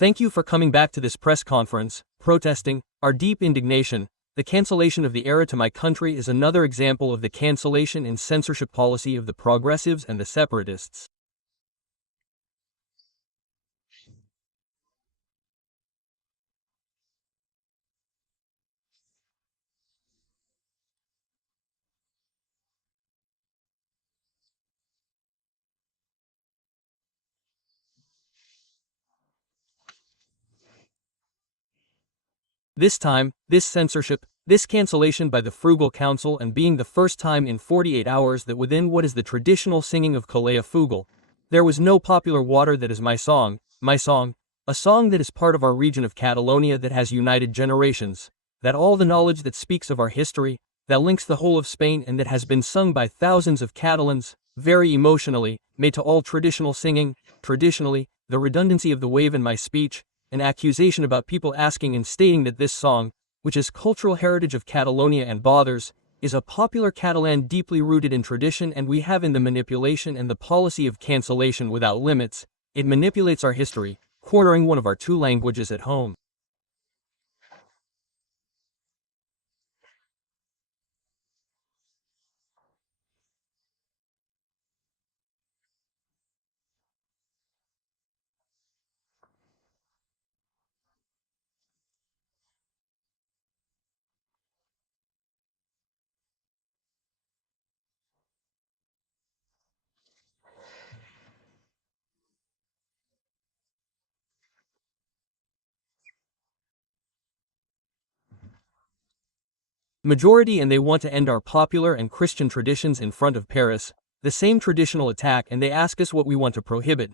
Thank you for coming back to this press conference, protesting our deep indignation. The cancellation of the era to my country is another example of the cancellation and censorship policy of the progressives and the separatists. This time, this censorship, this cancellation by the Frugal Council, and being the first time in 48 hours that within what is the traditional singing of Calea Fugal, there was no popular water that is my song, a song that is part of our region of Catalonia that has united generations, that all the knowledge that speaks of our history, that links the whole of Spain and that has been sung by thousands of Catalans, very emotionally, made to all traditional singing, traditionally, the redundancy of the wave in my speech, an accusation about people asking and stating that this song, which is cultural heritage of Catalonia and bothers, is a popular Catalan deeply rooted in tradition, and we have in the manipulation and the policy of cancellation without limits. It manipulates our history, cornering one of our two languages at home. Majority, and they want to end our popular and Christian traditions in front of Paris, the same traditional attack, and they ask us what we want to prohibit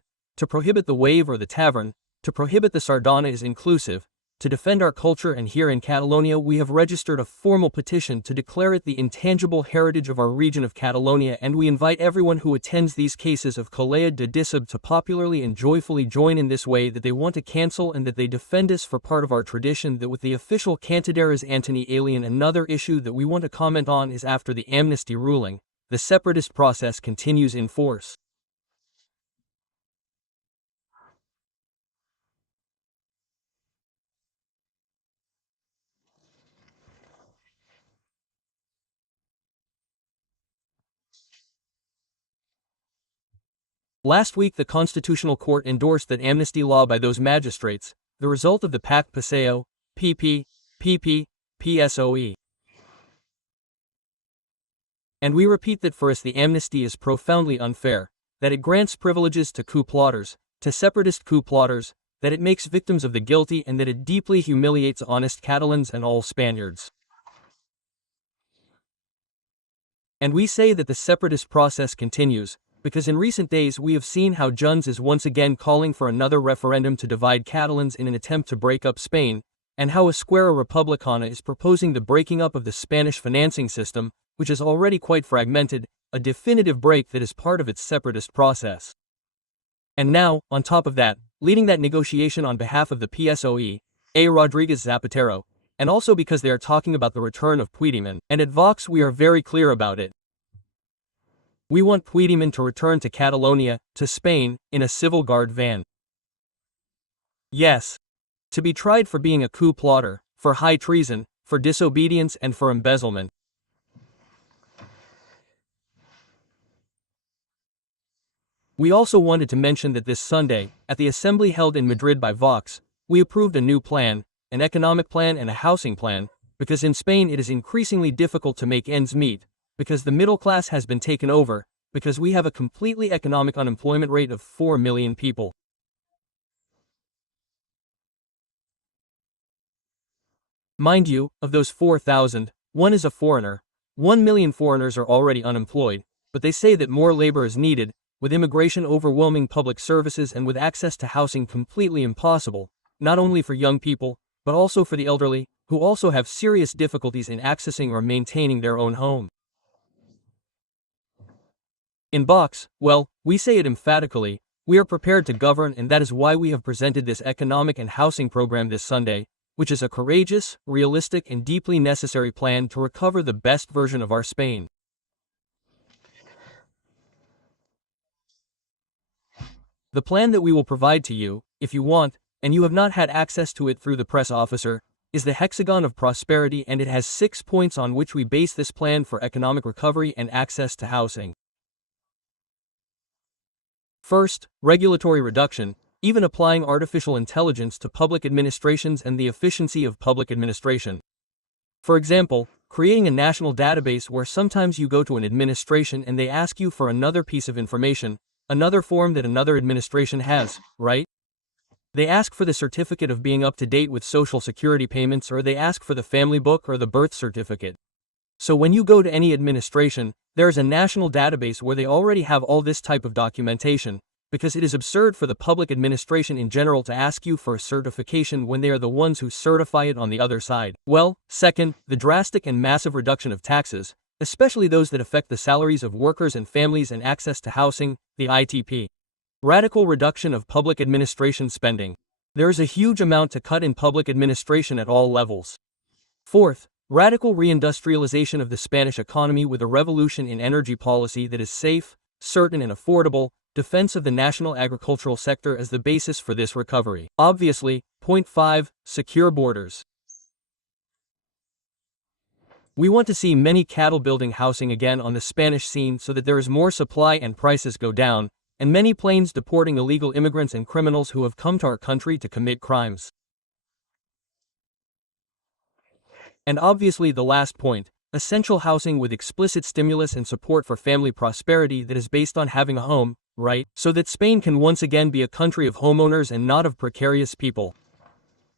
the wave or the tavern, to prohibit the sardana is inclusive, to defend our culture, and here in Catalonia we have registered a formal petition to declare it the intangible heritage of our region of Catalonia, and we invite everyone who attends these cases of Calea de Disab to popularly and joyfully join in this way that they want to cancel and that they defend us for part of our tradition, that with the official Cantaderas Antony alien. Another issue that we want to comment on is after the amnesty ruling, the separatist process continues in force. Last week the Constitutional Court endorsed that amnesty law by those magistrates, the result of the Pact Paseo, PSOE. And we repeat that for us the amnesty is profoundly unfair, that it grants privileges to coup plotters, to separatist coup plotters, that it makes victims of the guilty, and that it deeply humiliates honest Catalans and all Spaniards. And we say that the separatist process continues, because in recent days we have seen how Junts is once again calling for another referendum to divide Catalans in an attempt to break up Spain, and how Esquerra Republicana is proposing the breaking up of the Spanish financing system, which is already quite fragmented, a definitive break that is part of its separatist process. And now, on top of that, leading that negotiation on behalf of the PSOE, A. Rodriguez Zapatero, and also because they are talking about the return of Puigdemont, and at Vox we are very clear about it. We want Puigdemont to return to Catalonia, to Spain, in a civil guard van. Yes. To be tried for being a coup plotter, for high treason, for disobedience, and for embezzlement. We also wanted to mention that this Sunday, at the assembly held in Madrid by Vox, we approved a new plan, an economic plan and a housing plan, because in Spain it is increasingly difficult to make ends meet, because the middle class has been taken over, because we have a completely economic unemployment rate of 4 million people. Mind you, of those 4,000, one is a foreigner. 1 million foreigners are already unemployed, but they say that more labor is needed, with immigration overwhelming public services and with access to housing completely impossible, not only for young people, but also for the elderly, who also have serious difficulties in accessing or maintaining their own home. In Vox, well, we say it emphatically, we are prepared to govern, and that is why we have presented this economic and housing program this Sunday, which is a courageous, realistic, and deeply necessary plan to recover the best version of our Spain. The plan that we will provide to you, if you want, and you have not had access to it through the press officer, is the hexagon of prosperity, and it has 6 points on which we base this plan for economic recovery and access to housing. First, regulatory reduction, even applying artificial intelligence to public administrations and the efficiency of public administration. For example, creating a national database where sometimes you go to an administration and they ask you for another piece of information, another form that another administration has, right? They ask for the certificate of being up to date with Social Security payments, or they ask for the family book or the birth certificate. So when you go to any administration, there is a national database where they already have all this type of documentation, because it is absurd for the public administration in general to ask you for a certification when they are the ones who certify it on the other side. Well, second, the drastic and massive reduction of taxes, especially those that affect the salaries of workers and families and access to housing, the ITP. Radical reduction of public administration spending. There is a huge amount to cut in public administration at all levels. Fourth, radical reindustrialization of the Spanish economy with a revolution in energy policy that is safe, certain and affordable, defense of the national agricultural sector as the basis for this recovery. Obviously, point 5, secure borders. We want to see many cattle-building housing again on the Spanish scene so that there is more supply and prices go down, and many planes deporting illegal immigrants and criminals who have come to our country to commit crimes. And obviously the last point, essential housing with explicit stimulus and support for family prosperity that is based on having a home, right? So that Spain can once again be a country of homeowners and not of precarious people.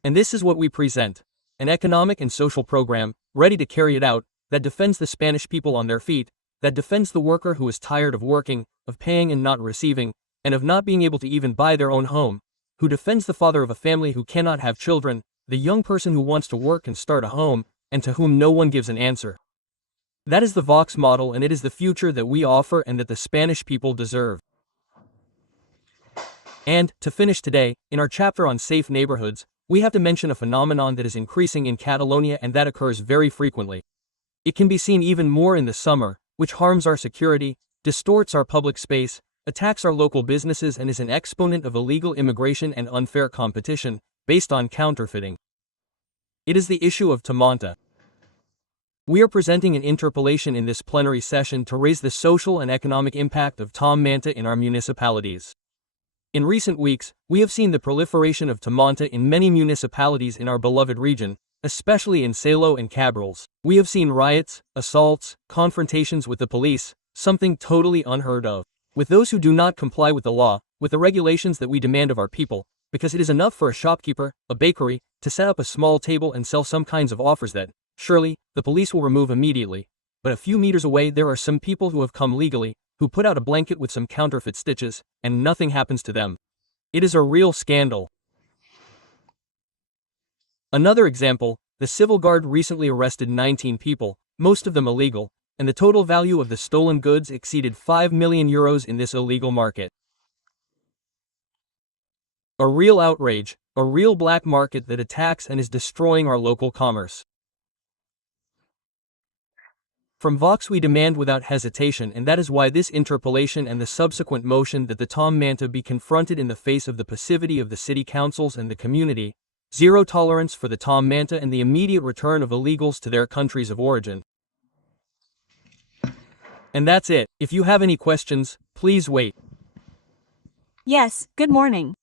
And this is what we present. An economic and social program, ready to carry it out, that defends the Spanish people on their feet, that defends the worker who is tired of working, of paying and not receiving, and of not being able to even buy their own home, who defends the father of a family who cannot have children, the young person who wants to work and start a home, and to whom no one gives an answer. That is the Vox model, and it is the future that we offer and that the Spanish people deserve. And, to finish today, in our chapter on safe neighborhoods, we have to mention a phenomenon that is increasing in Catalonia and that occurs very frequently. It can be seen even more in the summer, which harms our security, distorts our public space, attacks our local businesses, and is an exponent of illegal immigration and unfair competition, based on counterfeiting. It is the issue of Manta. We are presenting an interpellation in this plenary session to raise the social and economic impact of Manta in our municipalities. In recent weeks, we have seen the proliferation of Manta in many municipalities in our beloved region, especially in Salo and Cabrils. We have seen riots, assaults, confrontations with the police, something totally unheard of. With those who do not comply with the law, with the regulations that we demand of our people, because it is enough for a shopkeeper, a bakery, to set up a small table and sell some kinds of offers that, surely, the police will remove immediately. But a few meters away there are some people who have come legally, who put out a blanket with some counterfeit stitches, and nothing happens to them. It is a real scandal. Another example, the Civil Guard recently arrested 19 people, most of them illegal, and the total value of the stolen goods exceeded 5 million euros in this illegal market. A real outrage, a real black market that attacks and is destroying our local commerce. From Vox we demand without hesitation, and that is why this interpellation and the subsequent motion that the Manta be confronted in the face of the passivity of the city councils and the community, zero tolerance for the Manta, and the immediate return of illegals to their countries of origin. And that's it. If you have any questions, please wait. Yes, good morning.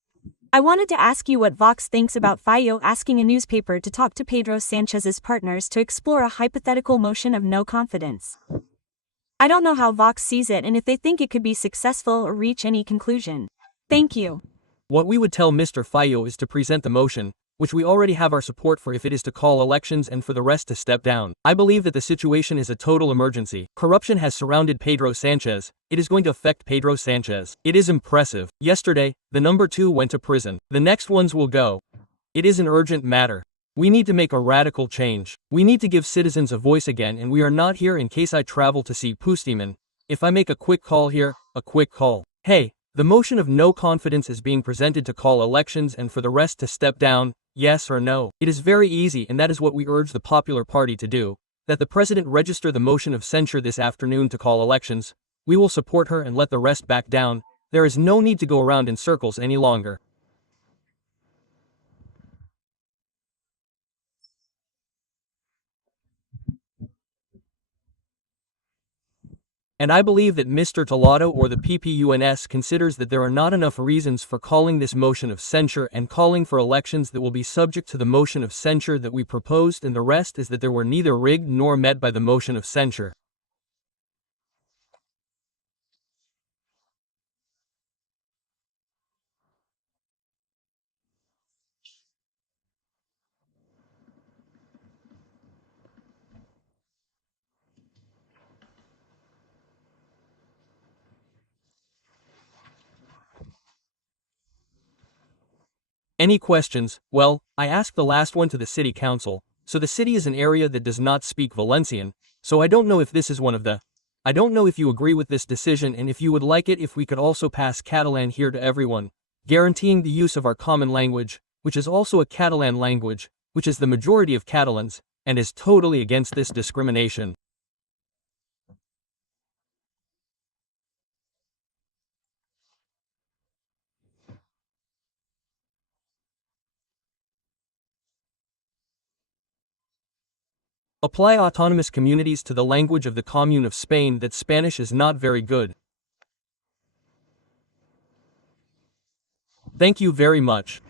I wanted to ask you what Vox thinks about Fallo asking a newspaper to talk to Pedro Sanchez's partners to explore a hypothetical motion of no confidence. I don't know how Vox sees it and if they think it could be successful or reach any conclusion. Thank you. What we would tell Mr. Fallo is to present the motion, which we already have our support for if it is to call elections and for the rest to step down. I believe that the situation is a total emergency. Corruption has surrounded Pedro Sanchez. It is going to affect Pedro Sanchez. It is impressive. Yesterday, the number 2 went to prison. The next ones will go. It is an urgent matter. We need to make a radical change. We need to give citizens a voice again, and we are not here in case I travel to see Puigdemont. If I make a quick call here, a quick call. Hey, the motion of no confidence is being presented to call elections and for the rest to step down. Yes or no? It is very easy, and that is what we urge the Popular Party to do, that the President register the motion of censure this afternoon to call elections. We will support her and let the rest back down. There is no need to go around in circles any longer. And I believe that Mr. Tolado or the PPUNS considers that there are not enough reasons for calling this motion of censure and calling for elections that will be subject to the motion of censure that we proposed, and the rest is that there were neither rigged nor met by the motion of censure. Any questions? Well, I asked the last one to the city council, so the city is an area that does not speak Valencian, so I don't know if this is one of the. I don't know if you agree with this decision and if you would like it if we could also pass Catalan here to everyone, guaranteeing the use of our common language, which is also a Catalan language, which is the majority of Catalans, and is totally against this discrimination. Apply autonomous communities to the language of the Commune of Spain that Spanish is not very good. Thank you very much.